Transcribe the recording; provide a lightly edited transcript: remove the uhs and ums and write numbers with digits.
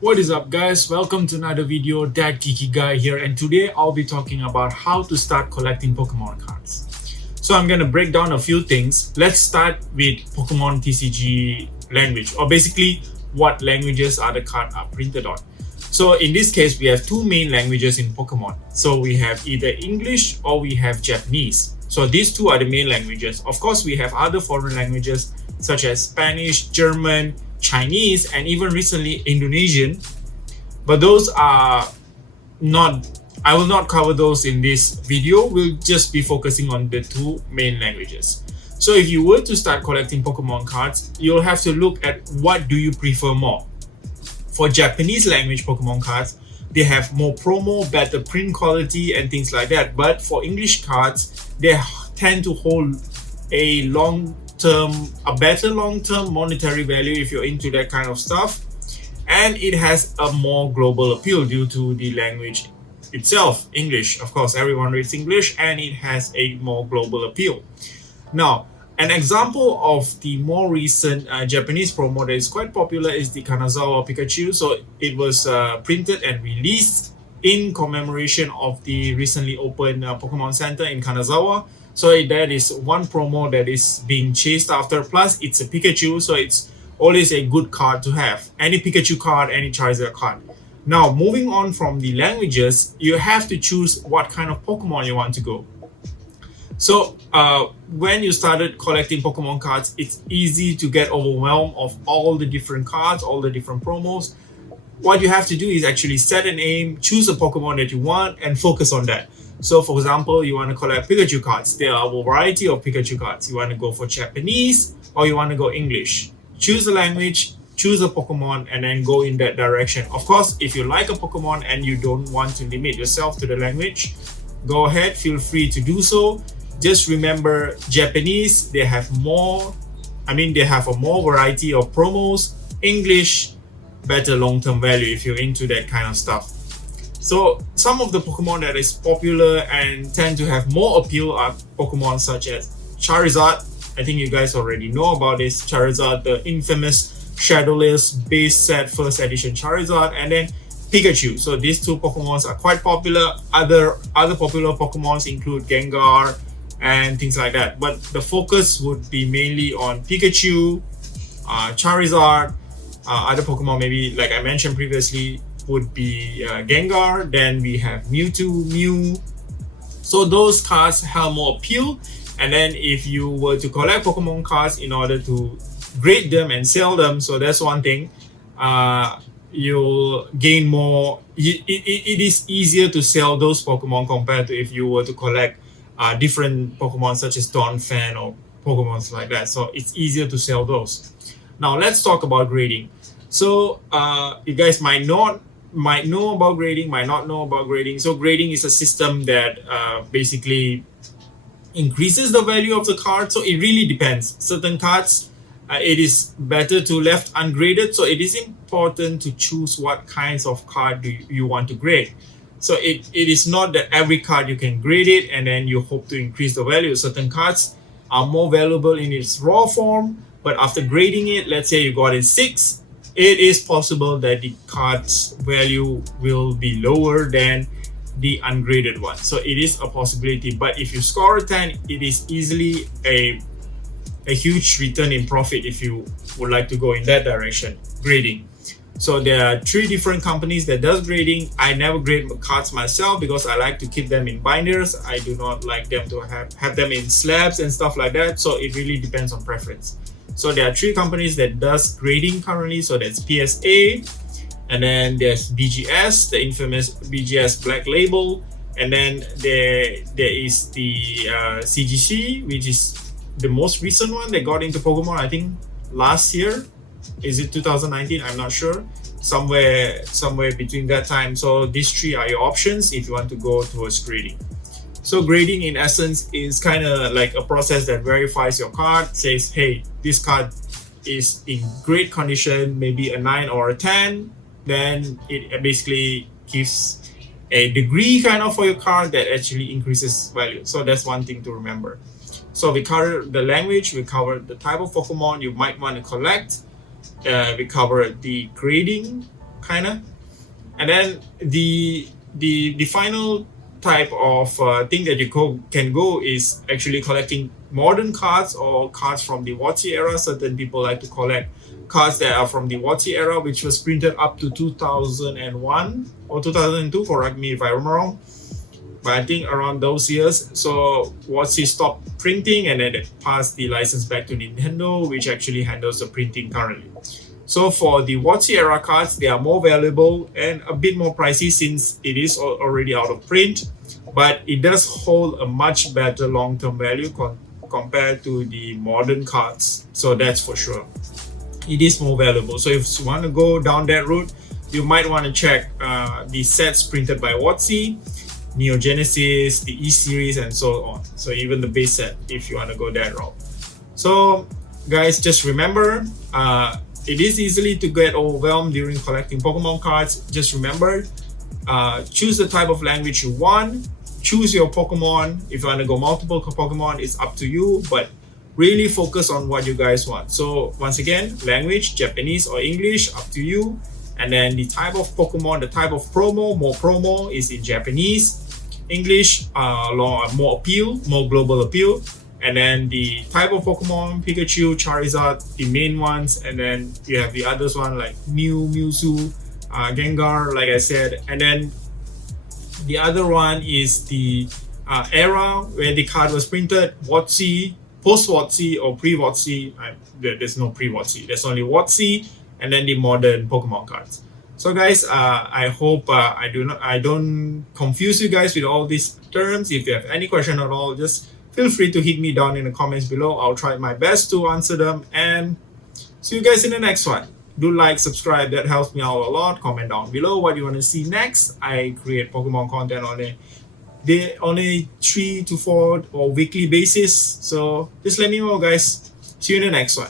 What is up, guys? Welcome to another video. Dad Kiki Guy here, and today I'll be talking about how to start collecting Pokemon cards. So I'm gonna break down a few things. Let's start with Pokemon TCG language, or basically what languages are the card are printed on. So in this case, we have two main languages in Pokemon. So we have either English or we have Japanese. So these two are the main languages. Of course, we have other foreign languages such as Spanish, German, Chinese, and even recently Indonesian. But those are not, I will not cover those in this video. We'll just be focusing on the two main languages. So if you were to start collecting Pokemon cards, you'll have to look at what do you prefer more. For Japanese language Pokemon cards, they have more promo, better print quality, and things like that. But for English cards, they tend to hold a better long-term monetary value if you're into that kind of stuff. And it has a more global appeal due to the language itself, English. Of course, everyone reads English, and it has a more global appeal. Now, an example of the more recent Japanese promo that is quite popular is the Kanazawa Pikachu. So it was printed and released in commemoration of the recently opened Pokemon Center in Kanazawa. So that is one promo that is being chased after. Plus, it's a Pikachu, so it's always a good card to have. Any Pikachu card, any Charizard card. Now, moving on from the languages, you have to choose what kind of Pokemon you want to go. So when you started collecting Pokemon cards, it's easy to get overwhelmed of all the different cards, all the different promos. What you have to do is actually set an aim, choose a Pokemon that you want, and focus on that. So for example, you want to collect Pikachu cards. There are a variety of Pikachu cards. You want to go for Japanese or you want to go English. Choose a language, choose a Pokemon, and then go in that direction. Of course, if you like a Pokemon and you don't want to limit yourself to the language, go ahead, feel free to do so. Just remember, Japanese, they have a more variety of promos. English, better long-term value if you're into that kind of stuff. So some of the Pokemon that is popular and tend to have more appeal are Pokemon such as Charizard. I think you guys already know about this. Charizard, the infamous Shadowless base set first edition Charizard, and then Pikachu. So these two Pokemons are quite popular. Other popular Pokemons include Gengar and things like that. But the focus would be mainly on Pikachu, Charizard. Other Pokemon, maybe like I mentioned previously, would be Gengar. Then we have Mewtwo, Mew. So those cards have more appeal. And then if you were to collect Pokemon cards in order to grade them and sell them, so that's one thing. You'll gain more. It is easier to sell those Pokemon compared to if you were to collect different Pokemon such as Donphan or Pokemon like that. So it's easier to sell those. Now let's talk about grading. So you guys might know about grading, might not know about grading. So grading is a system that basically increases the value of the card. So it really depends. Certain cards, it is better to left ungraded. So it is important to choose what kinds of card do you want to grade. So it is not that every card you can grade it and then you hope to increase the value. Certain cards are more valuable in its raw form, but after grading it, let's say you got a 6, it is possible that the card's value will be lower than the ungraded one. So it is a possibility. But if you score a 10, it is easily a huge return in profit if you would like to go in that direction, grading. So there are 3 different companies that does grading. I never grade cards myself because I like to keep them in binders. I do not like them to have them in slabs and stuff like that. So it really depends on preference. So there are 3 companies that does grading currently. So that's PSA, and then there's BGS, the infamous BGS Black Label, and then there is the CGC, which is the most recent one that got into Pokemon. I think last year. Is it 2019? I'm not sure. Somewhere between that time. So these 3 are your options if you want to go towards grading. So grading in essence is kind of like a process that verifies your card, says, hey, this card is in great condition, maybe a 9 or a 10. Then it basically gives a degree kind of for your card that actually increases value. So that's one thing to remember. So we covered the language, we covered the type of Pokemon you might want to collect, we covered the grading kind of. And then the final type of thing that you can go is actually collecting modern cards or cards from the WotC era. Certain people like to collect cards that are from the WotC era, which was printed up to 2001 or 2002. Correct me if I'm wrong, but I think around those years. So WotC stopped printing and then it passed the license back to Nintendo, which actually handles the printing currently. So for the WotC era cards, they are more valuable and a bit more pricey since it is already out of print, but it does hold a much better long-term value compared to the modern cards. So that's for sure. It is more valuable. So if you want to go down that route, you might want to check the sets printed by WotC, Neo Genesis, the E-Series, and so on. So even the base set, if you want to go that route. So guys, just remember, it is easily to get overwhelmed during collecting Pokemon cards. Just remember, choose the type of language you want, choose your Pokemon. If you want to go multiple Pokemon, it's up to you, but really focus on what you guys want. So once again, language, Japanese or English, up to you. And then the type of Pokemon, the type of promo, more promo is in Japanese. English, more appeal, more global appeal. And then the type of Pokemon, Pikachu, Charizard, the main ones. And then you have the others one like Mew, Mewtwo, Gengar, like I said. And then the other one is the era where the card was printed, WotC, post-WotC or pre-WotC. There's no pre-WotC, there's only WotC, and then the modern Pokemon cards. So guys, I hope I don't confuse you guys with all these terms. If you have any question at all, just feel free to hit me down in the comments below. I'll try my best to answer them, and see you guys in the next one. Do like, subscribe, that helps me out a lot. Comment down below what you want to see next. I create Pokemon content on a 3 to 4 or weekly basis. So just let me know guys. See you in the next one.